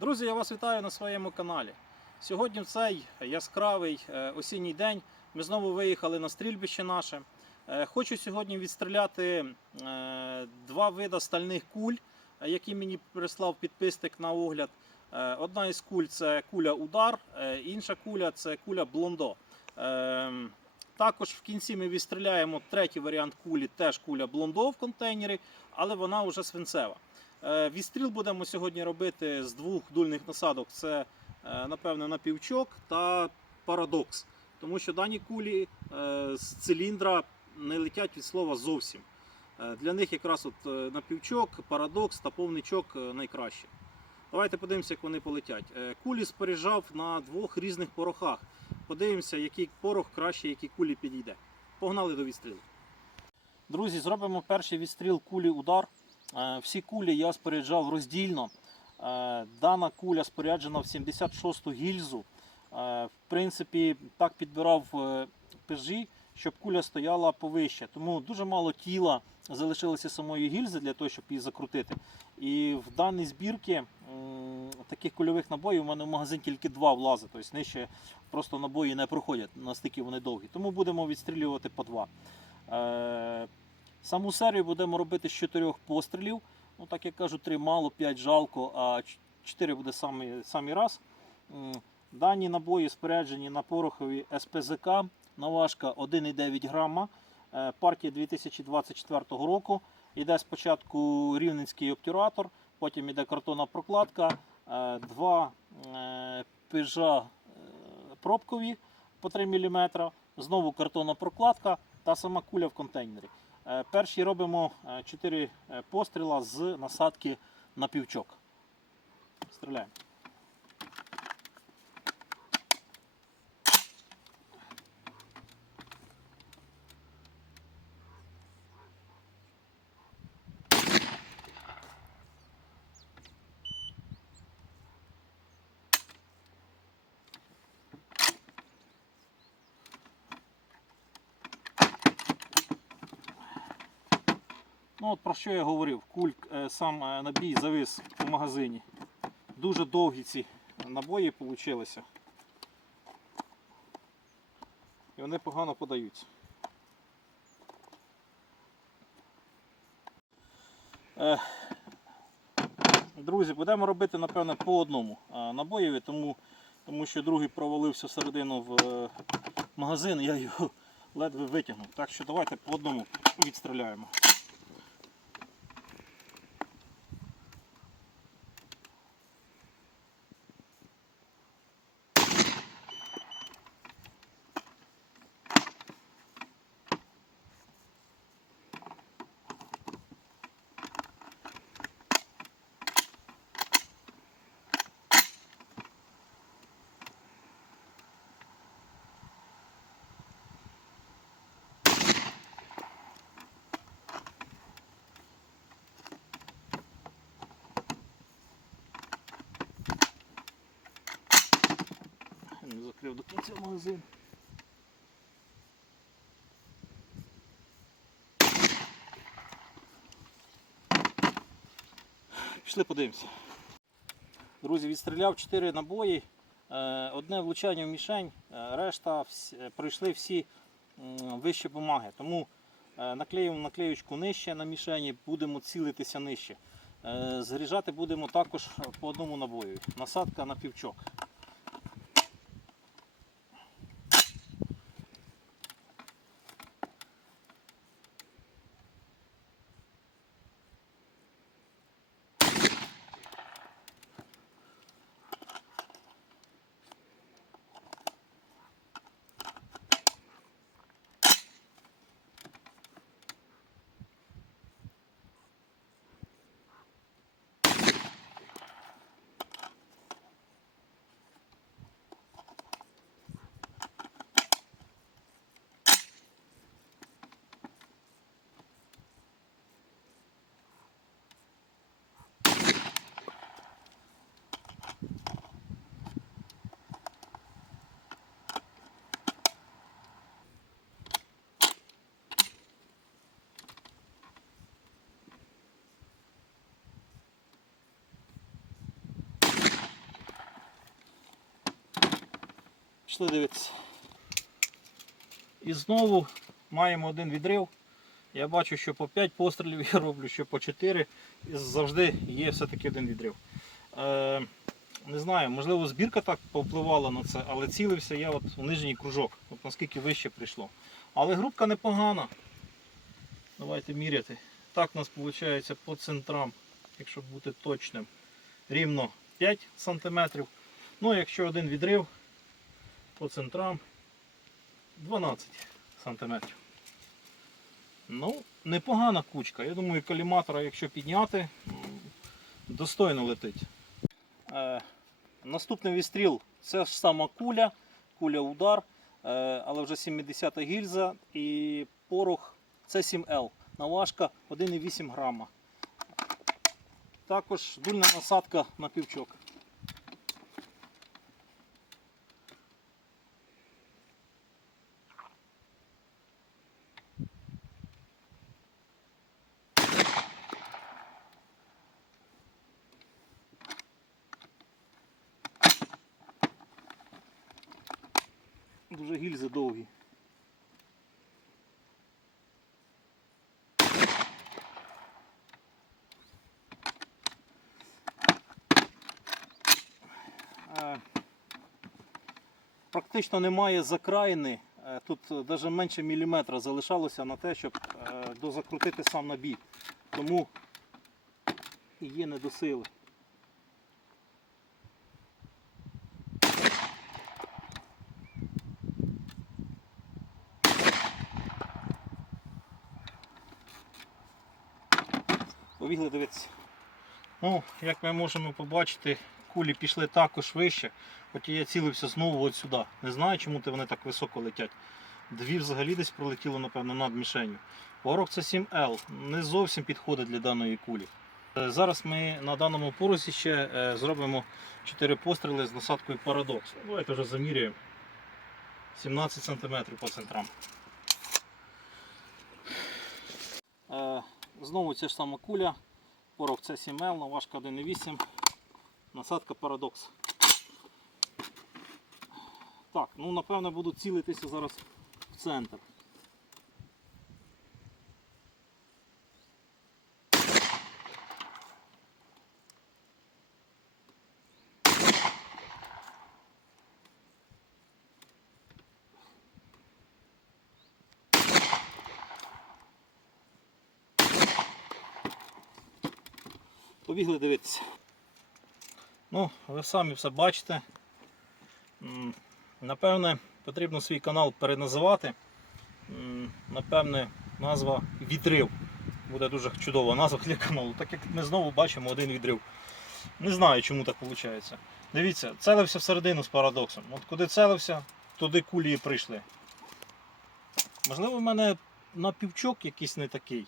Друзі, я вас вітаю на своєму каналі. Сьогодні в цей яскравий е, осінній день ми знову виїхали на стрільбище наше. Е, Хочу сьогодні відстріляти е, два види стальних куль, які мені прислав підписник на огляд. Одна із куль це куля удар, інша куля це куля блондо. Також в кінці ми відстріляємо третій варіант кулі, теж куля блондо в контейнері, але вона вже свинцева. Е, Відстріл будемо сьогодні робити з двох дульних насадок. Це, е, напевно, напівчок та парадокс. Тому що дані кулі е, з циліндра не летять від слова зовсім. Для них якраз от напівчок, парадокс та повний чок е, найкраще. Давайте подивимося, як вони полетять. Кулі споряджав на двох різних порохах. Подивимося, який порох краще, якій кулі підійде. Погнали до відстрілу. Друзі, зробимо перший відстріл кулі удар. Е, Всі кулі я споряджав роздільно. Е, Дана куля споряджена в 76-ту гільзу. Е, В принципі, так підбирав пежі, щоб куля стояла повище. Тому дуже мало тіла залишилося самої гільзи для того, щоб її закрутити. І в даній збірці таких кульових набоїв у мене в магазин тільки два влазить. Тобто нижче просто набої не проходять, настільки вони довгі. Тому будемо відстрілювати по два. Саму серію будемо робити з чотирьох пострілів. Ну, так як кажу, три мало, п'ять жалко, а чотири буде самий, самий раз. Дані набої споряджені на порохові СПЗК. Наважка 1,9 грама. Е, Партія 2024 року. Іде спочатку рівненський обтюратор, потім іде картонна прокладка, е, два е, пижа пробкові по 3 мм, знову картонна прокладка та сама куля в контейнері. Е, Перші робимо 4 постріла з насадки на півчок. Стріляємо. Ну от про що я говорив, куль е, сам е, набій завис у магазині. Дуже довгі ці набої вийшли. І вони погано подаються. Е, Друзі, будемо робити, напевне, по одному набоєві, тому, тому що другий провалився всередину в магазин, я його ледве витягнув. Так що давайте по одному відстріляємо. Не закрив до кінця магазин. Пішли подивимося. Друзі, відстріляв 4 набої. Е, Одне влучання в мішень, е, решта е, пройшли всі м, вище бумаги. Тому наклеїмо наклеючку нижче на мішені, будемо цілитися нижче. Заряджати будемо також по одному набою. Насадка на півчок. Пішли дивитися. І знову маємо один відрив. Я бачу, що по 5 пострілів я роблю, що по 4. І завжди є все-таки один відрив. Е, не знаю, можливо, збірка так повпливала на це, але цілився я от у нижній кружок, от наскільки вище прийшло. Але грубка непогана. Давайте міряти. Так у нас виходить по центрам, якщо бути точним, рівно 5 см. Ну, якщо один відрив по центрам 12 см. Ну, непогана кучка. Я думаю, коліматора, якщо підняти, достойно летить. Е, наступний відстріл це ж сама куля, куля удар, е, але вже 70 гільза і порох це 7Л. Наважка 1,8 грама. Також дульна насадка на півчок. Дуже гільзи довгі. Е, Практично немає закраїни. Е, Тут навіть менше міліметра залишалося на те, щоб е, дозакрутити сам набій. Тому і є недосили. Побігли дивитися. Ну, як ми можемо побачити, кулі пішли також вище, хоча я цілився знову от сюди. Не знаю, чому вони так високо летять. Дві взагалі десь пролетіло, напевно, над мішенью. Порох це 7L, не зовсім підходить для даної кулі. Е, Зараз ми на даному поросі ще е, зробимо 4 постріли з насадкою парадокс. Давайте вже заміряємо. 17 см по центрам. Е, Знову ця ж сама куля. Порох це 7L, наважка 1,8. Насадка парадокс. Так, ну напевно буду цілитися зараз в центр. Побігли дивитися. Ну, ви самі все бачите. Напевне, потрібно свій канал переназивати. Напевне, назва відрив. Буде дуже чудова назва для каналу, так як ми знову бачимо один відрив. Не знаю, чому так виходить. Дивіться, целився всередину з парадоксом. От куди целився, туди кулі і прийшли. Можливо, в мене на півчок якийсь не такий,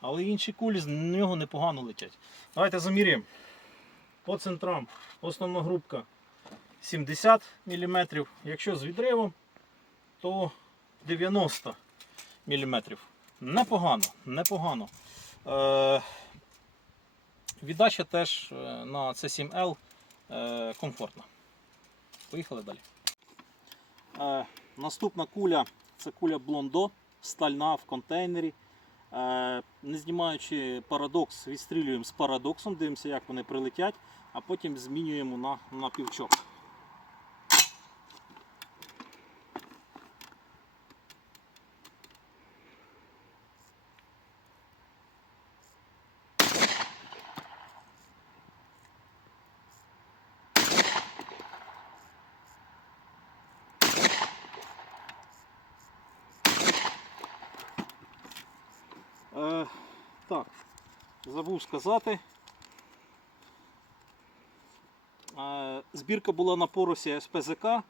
але інші кулі з нього непогано летять. Давайте заміряємо. По центрам основна грубка 70 мм. Якщо з відривом, то 90 мм. Непогано, непогано. Е, віддача теж е, на C7L е, комфортна. Поїхали далі. Е, наступна куля це куля Блондо, стальна в контейнері. Не знімаючи парадокс, відстрілюємо з парадоксом, дивимося, як вони прилетять, а потім змінюємо на, на півчок. Е, так, забув сказати. Е, збірка була на поросі СПЗК е,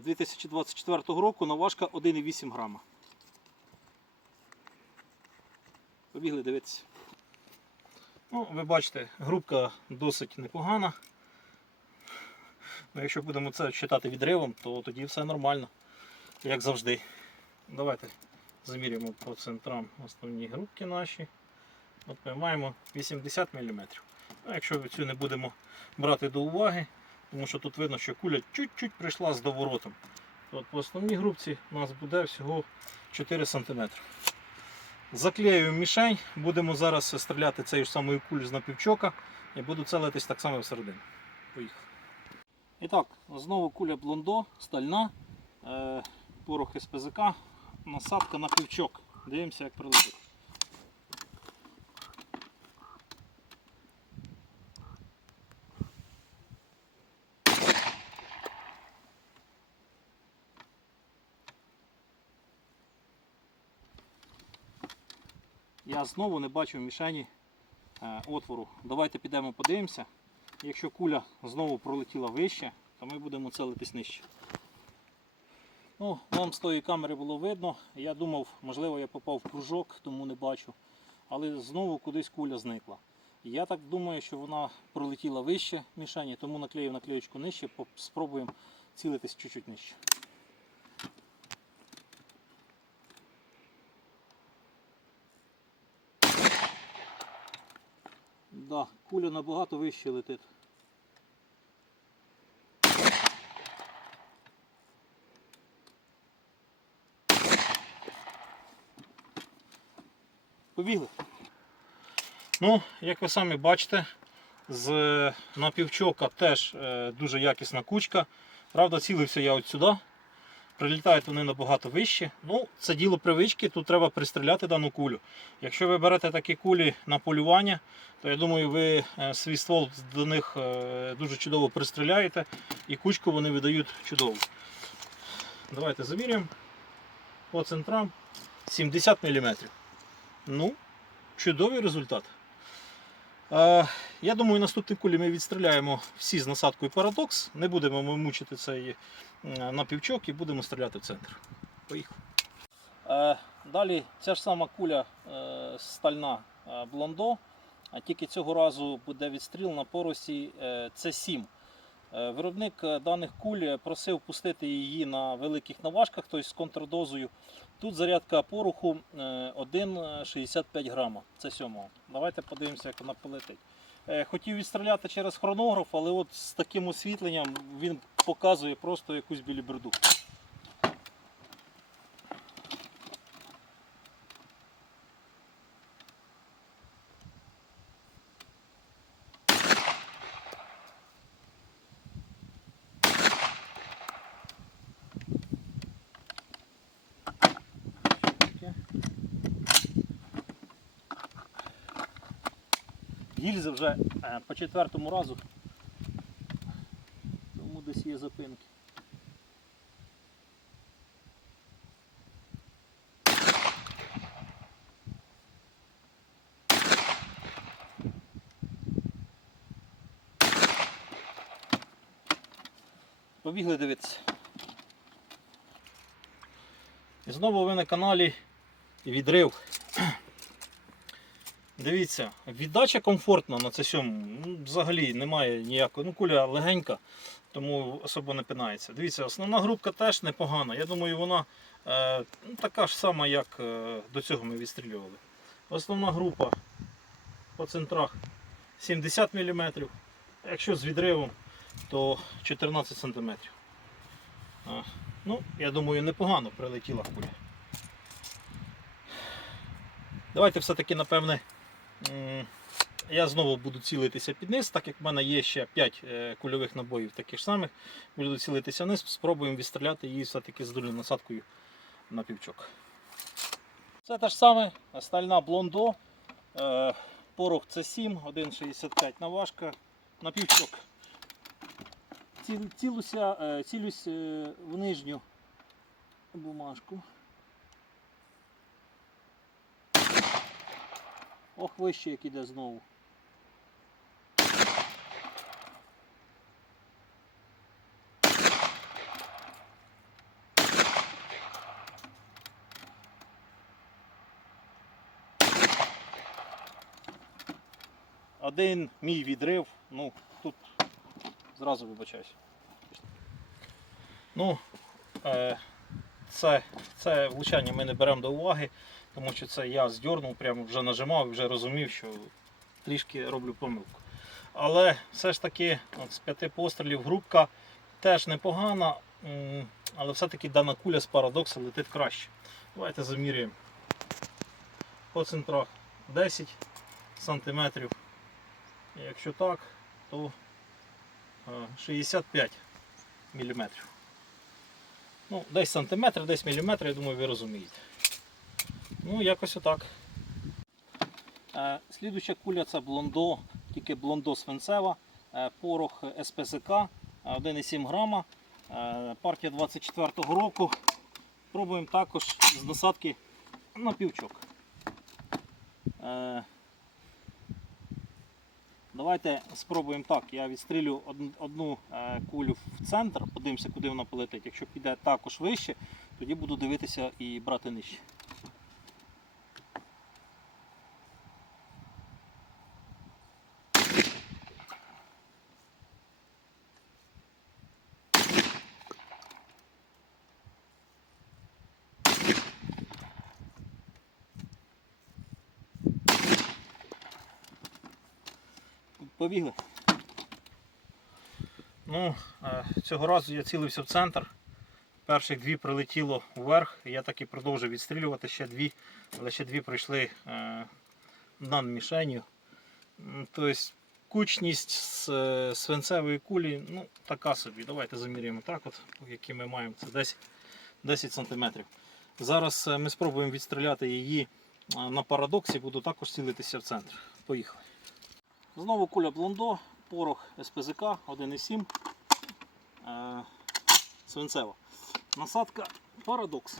2024 року, наважка 1,8 грама. Побігли дивитися. Ну, ви бачите, грубка досить непогана. Ну, якщо будемо це читати відривом, то тоді все нормально, як завжди. Давайте замірюємо по центрам основні грубки наші. От ми маємо 80 мм. Ну, якщо цю не будемо брати до уваги, тому що тут видно, що куля чуть-чуть прийшла з доворотом. От по основній групці у нас буде всього 4 см. Заклеюємо мішень, будемо зараз стріляти цією ж самою кулю з напівчока і буду целитись так само всередину. Поїхали. І так, знову куля блондо, стальна, е, порох із ПЗК, насадка на півчок. Дивимося, як прилетить. Я знову не бачу в мішені е, отвору. Давайте підемо подивимося. Якщо куля знову пролетіла вище, то ми будемо целитись нижче. Ну, Вам з тої камери було видно. Я думав, можливо, я попав в кружок, тому не бачу. Але знову кудись куля зникла. Я так думаю, що вона пролетіла вище мішені, тому наклеїв наклеючку нижче, спробуємо цілитись чуть-чуть нижче. Да, куля набагато вище летить. Побігли. Ну, як ви самі бачите, з напівчока теж е, дуже якісна кучка. Правда, цілився я от сюди. Прилітають вони набагато вище. Ну, це діло привички, тут треба пристріляти дану кулю. Якщо ви берете такі кулі на полювання, то я думаю, ви е, свій ствол до них е, дуже чудово пристріляєте і кучку вони видають чудово. Давайте заміряємо. По центрам 70 мм. Ну, чудовий результат. Е, я думаю, наступні кулі ми відстріляємо всі з насадкою парадокс. Не будемо ми мучити цей е, напівчок і будемо стріляти в центр. Поїхали. Е, далі ця ж сама куля стальна блондо, а тільки цього разу буде відстріл на поросі е, С7. Е, Виробник е, даних куль просив пустити її на великих наважках, тобто з контрдозою. Тут зарядка пороху е, 1,65 грама. Це сьомого. Давайте подивимося, як вона полетить. Е, Хотів відстріляти через хронограф, але от з таким освітленням він показує просто якусь біліберду. Таке. Гільзи вже е, по четвертому разу, тому десь є запинки. Побігли дивитися. І знову ви на каналі відрив. Дивіться, віддача комфортна на це сьому. Ну, взагалі немає ніякої. Ну, куля легенька, тому особо не пинається. Дивіться, основна групка теж непогана. Я думаю, вона е, ну, така ж сама, як е, до цього ми відстрілювали. Основна група по центрах 70 мм. Якщо з відривом, то 14 см. А, ну, я думаю, непогано прилетіла куля. Давайте все-таки, напевне, я знову буду цілитися під низ, так як в мене є ще 5 кульових набоїв таких самих. Буду цілитися вниз, спробуємо відстріляти її все-таки з дульною насадкою на півчок. Це те ж саме стальна блондо, е, порох С7, 1,65 наважка на півчок. Цілюся, е, цілюсь е, в нижню бумажку. Ох, вище як іде знову. Один мій відрив, ну тут зразу вибачаюся. Ну, е, це, це влучання ми не беремо до уваги, тому що це я здьорнув, прямо вже нажимав вже розумів, що трішки роблю помилку. Але все ж таки от з п'яти пострілів групка теж непогана. Але все-таки дана куля з парадокса летить краще. Давайте замірюємо. По центрах 10 сантиметрів. Якщо так, то е, 65 міліметрів. Ну, десь сантиметр, десь міліметр, я думаю, ви розумієте. Ну, якось отак. Е, Слідуюча куля це блондо, тільки блондо свинцева, е, порох СПЗК е, 1,7 грама. Е, Партія 24-го року. Пробуємо також з насадки на півчок. Давайте спробуємо так. Я відстрілю одну кулю в центр, подивимося, куди вона полетить. Якщо піде також вище, тоді буду дивитися і брати нижче. Побігли. Ну, е, цього разу я цілився в центр. Перших дві прилетіло вверх, я так і продовжив відстрілювати ще дві, але ще дві пройшли е, над мішенью. Тобто кучність з е, свинцевої кулі ну, така собі. Давайте заміряємо так, от, які ми маємо. Це 10, 10 см. Зараз ми спробуємо відстріляти її на парадоксі, буду також цілитися в центр. Поїхали. Знову куля блондо, порох СПЗК 1,7 е, свинцева. Насадка парадокс.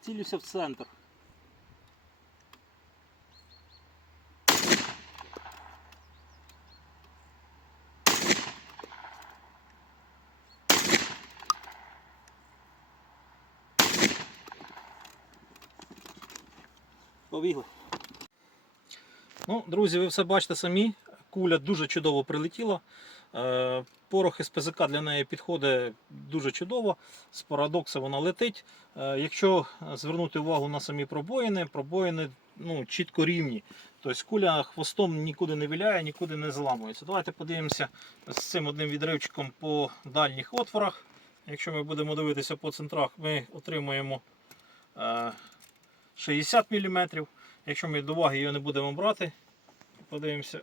Цілюся в центр. Побігли. Ну, друзі, ви все бачите самі. Куля дуже чудово прилетіла. Е, Порох із ПЗК для неї підходить дуже чудово. З парадокса вона летить. Е, Якщо звернути увагу на самі пробоїни, пробоїни ну, чітко рівні. Тобто куля хвостом нікуди не віляє, нікуди не зламується. Давайте подивимося з цим одним відривчиком по дальніх отворах. Якщо ми будемо дивитися по центрах, ми отримуємо е, 60 мм. Якщо ми до уваги його не будемо брати, подивимося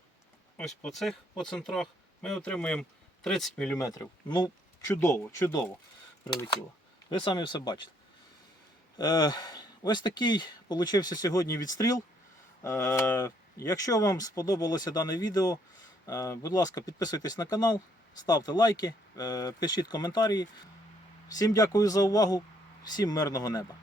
ось по цих по центрах, ми отримуємо 30 мм. Ну, чудово, чудово прилетіло. Ви самі все бачите. Е, ось такий получився сьогодні відстріл. Е, якщо вам сподобалося дане відео, е, будь ласка, підписуйтесь на канал, ставте лайки, е, пишіть коментарі. Всім дякую за увагу, всім мирного неба.